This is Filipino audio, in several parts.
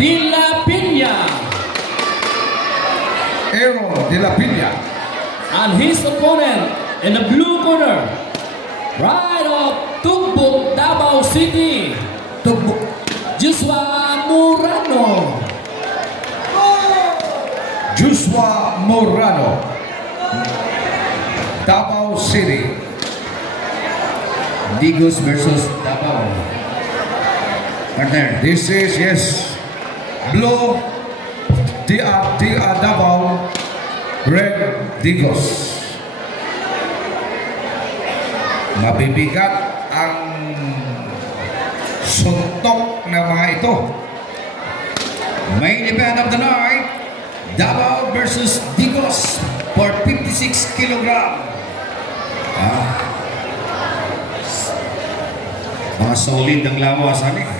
De La Pina. Aaron De La Pina. And his opponent in the blue corner, right of Tugbuk, Davao City, Tugbuk. Joshua Morano. Joshua Morano. Davao City. Digos versus Davao. Partner. This is, yes, blue Davao, red Digos. Mabibigat ang suntok ng mga ito. Main event of the night, Davao versus Digos for 56 kilogram. Mga solid ang lawasan eh.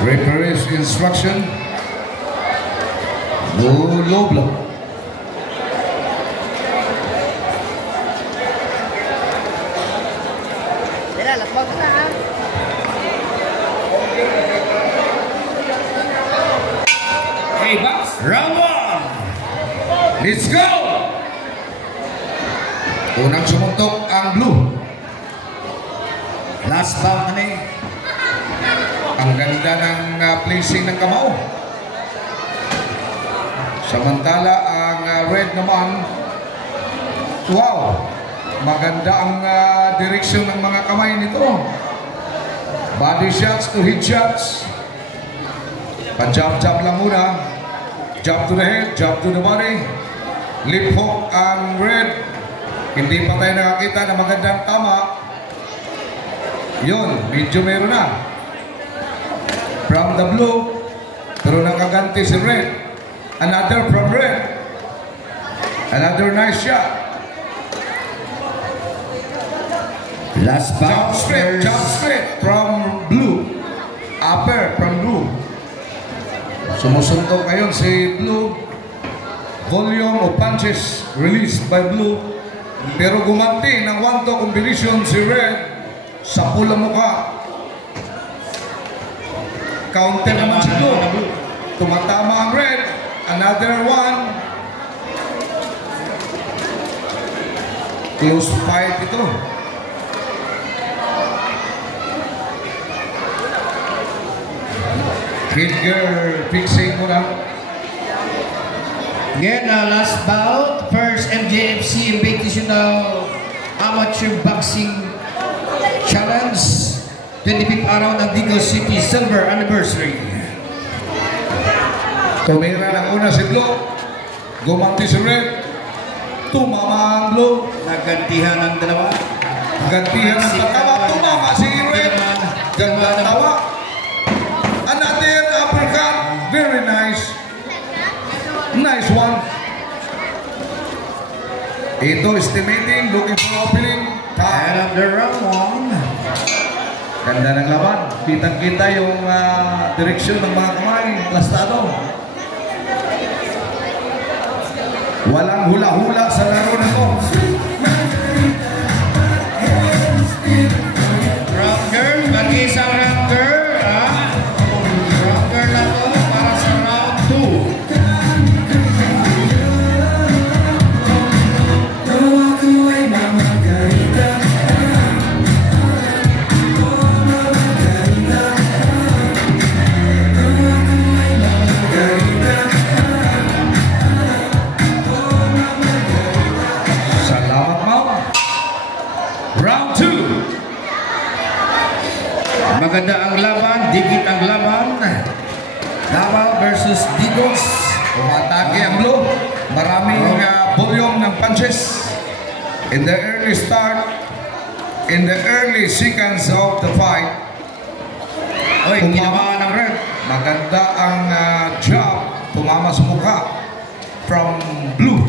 Referee's instruction. No low blow. Hey, box. Round 1. Let's go! Unang sumuntok ang blue. Last bout na eh. Ang ganda ng placing ng kamao. Samantala ang red naman, wow, maganda ang direksyon ng mga kamay nito. Body shots to hit shots. Pa-jab-jab lang muna. Jab to the head, jab to the body. Lip hook ang red. Hindi pa tayo nakakita na magandang tama. Yun, medyo meron na. From the blue, pero nakaganti si red. Another from red. Another nice shot. Last bout. Jump straight from blue. Upper from blue. Sumusuntok ngayon si blue. Volume of punches released by blue. Pero gumanti ng 1-2 combination si red sa pula mukha. Counter naman si blue. Tumatama ang red. Another one. Close fight ito. Finger fixing muna. Again, last bout. First MJFC Invitational Amateur Boxing Challenge. 25th araw ng Digos City Silver Anniversary. Tumira ng una si blue. Gumanti si red. Tumama ang blue. Nagantihan ang dalawa. Gantihan ang tatawa. Tumama si red. Ganda na tawa. Another uppercut. Very nice. Nice one. Ito estimating. Looking for opening. And of the round 1. Ganda ng laban. Kitang-kita yung direksyon ng mga kamay. Plastado. Walang hula-hula sa laro na to. Round girl, mag-isang round girl. Round girl na to para sa round 2. Maganda ang laban, dikit ang laban. Davao versus Digos. Umatake ang blue. Maraming volume ng punches. In the early start, in the early seconds of the fight, Tinamaan ng red. maganda ang jab. Tumama sa mukha from blue.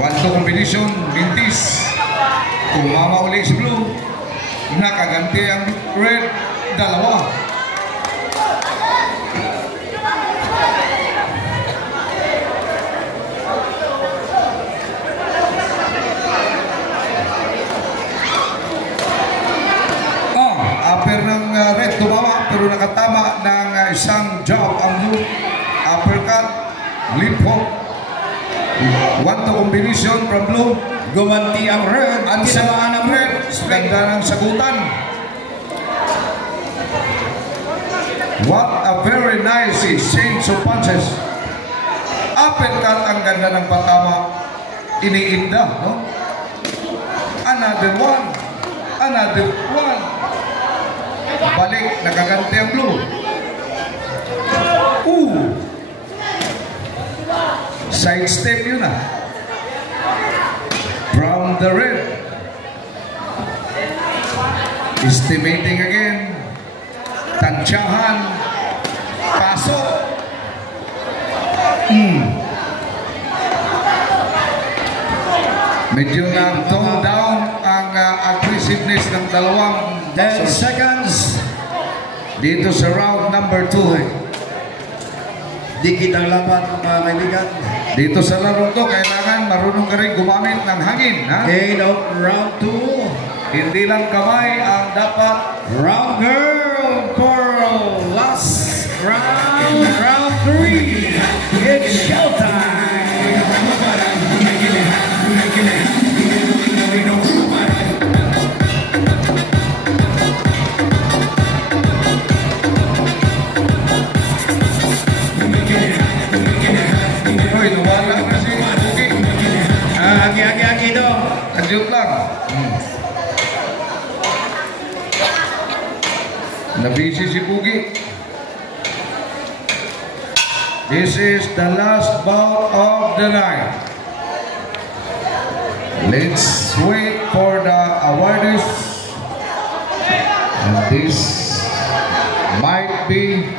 1-2 combination, bintis. Tumama ulit si blue. Nakaganti ang red. Dalawa. Upper ng red. nakatama ng isang jab ang blue. Uppercut, lip hook. 1-2 combination from blue. Gumanti ang red. Ang samaan ng red. Ganda ng sagutan. What a very nice exchange of punches. Uppercut, ang ganda ng patama. Iniinda, no? Another one. Another one. Balik, nakaganti ang blue. Ooh. Side step yun ah. From the red. Estimating again. Tansyahan. Pasok. Medyo na-tone down ang aggressiveness ng dalawang 10 seconds. dito sa round number 2. Dikit ang laban, mga kaibigan. Dito sa laro to, kailangan marunong ka rin gumamit ng hangin. Ha? End of round 2. Hindi lang kamay ang dapat. Round girl for last round. Round 3. It's showtime. Hoy, nawala na si Pugi. Agi dong. Adjut lang. Nabisi si Pugi. This is the last bout of the night. Let's wait for the awardees. And this might be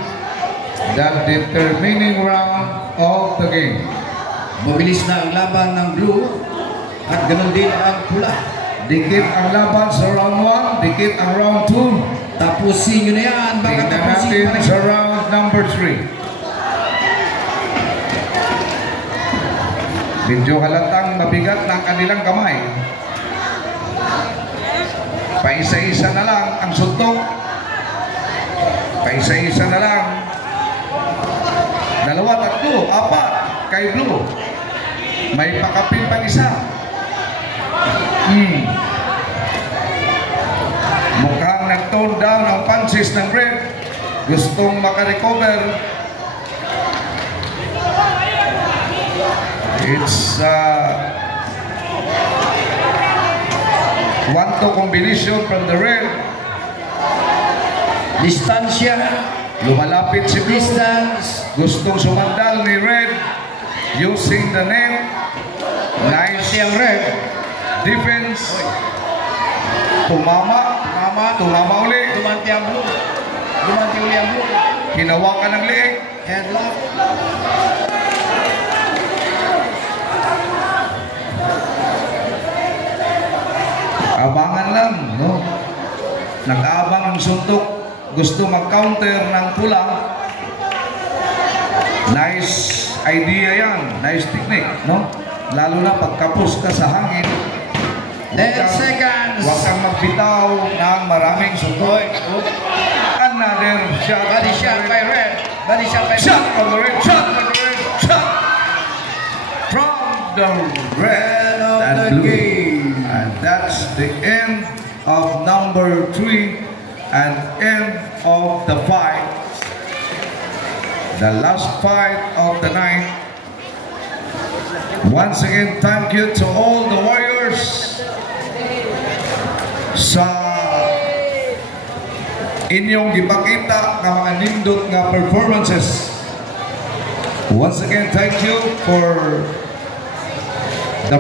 the determining round of the game. Mabilis na ang laban ng blue at ganun din ang pula. Dikit ang laban sa round 1, dikit ang round 2. Tapusin nyo na yan. Baka Tingnan tapusin natin sa round number 3. Medyo halatang mabigat ng kanilang kamay. Paisa-isa na lang ang suntok. Paisa-isa na lang. 2, 3, 4 kay blue. May pakapin pang isa. Mukhang nag-tone down ang punches ng red. Gustong makarecover. It's 1-2 combination from the red. Distansya. Lumalapit si blue. Distance. Gustong sumandal ni red using the net. Nice Ang red. defense. Tumama uli. Dumanti ang blue. Dumanti uli ang blue. Hinawakan ng leeg. Headlock. Abangan lang, no? Nag-aabang ang suntok. Gusto mag-counter ng pula. Nice idea yan. Nice technique, no? Lalo na pagkapos ka sa hangin. 10 seconds. Huwag kang magbitaw ng maraming suntok. Another shot. Body shot by red. Body shot by Shot from the red. Shot from the red. Shot from the red of and the blue. game. And that's the end of number 3 and end of the fight. The last fight of the night. Once again, thank you to all the warriors sa inyong gipakita ng mga nindot nga performances. Once again, thank you for the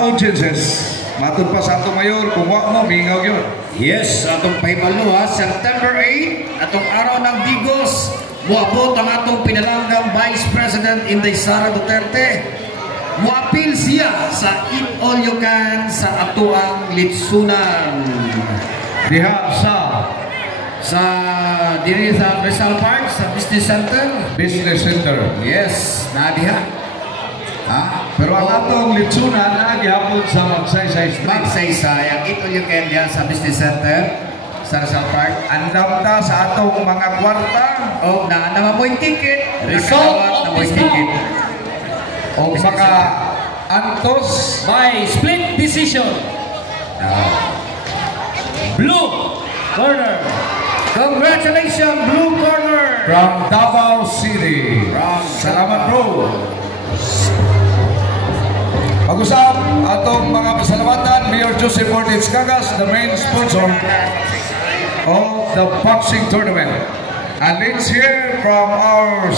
audiences. Matod pa sa atong mayor, kung wak mo, mingaw yun. Yes, atong pahibalo ha, September 8, atong araw ng Digos, muabot ang atong pinalanggang Vice President Inday Sara Duterte. Muapil siya sa Eat All You Can sa atuang litsunan. Diha Sa diri sa Rizal Park, sa Business Center. Business Center. Yes, na diha. Pero ang atong litsunan na gihapon sa Magsaysay Street. Magsaysay, ang Eat All You Can diha sa Business Center. sa Rizal Park. Andam ta sa atong mga kwarta. O na naman ticket. Result of this ticket. O maka antos. By split decision. Blue corner. Congratulations, Blue Corner. From Davao City. Salamat bro. Pag-usap atong mga pasalamatan, Mayor Joseph Ortiz Cagas, the main sponsor of the boxing tournament. And let's hear from our